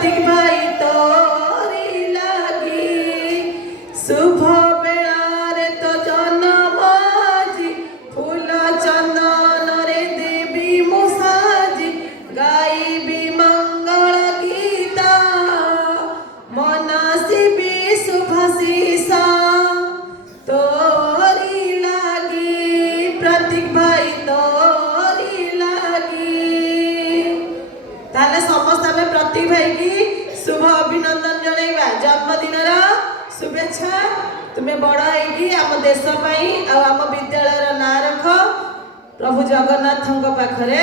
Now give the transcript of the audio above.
प्रतीक भाई तोरी लागी शुभ बेलारे तो जन्म जी फूल चंदन रे देवी मुसाजी गाइबी मंगल गीता मनसिबी शुभ शीसा तोरी लागी प्रतीक भाई तोरी लागी। ताले समस्त आमे प्रतीक भाई की शुभ अभिनंदन जणैबा जन्मदिन शुभेच्छा। तुम्हें बड़ है आम देश आम विद्यालय ना रख प्रभु जगन्नाथ पाखरे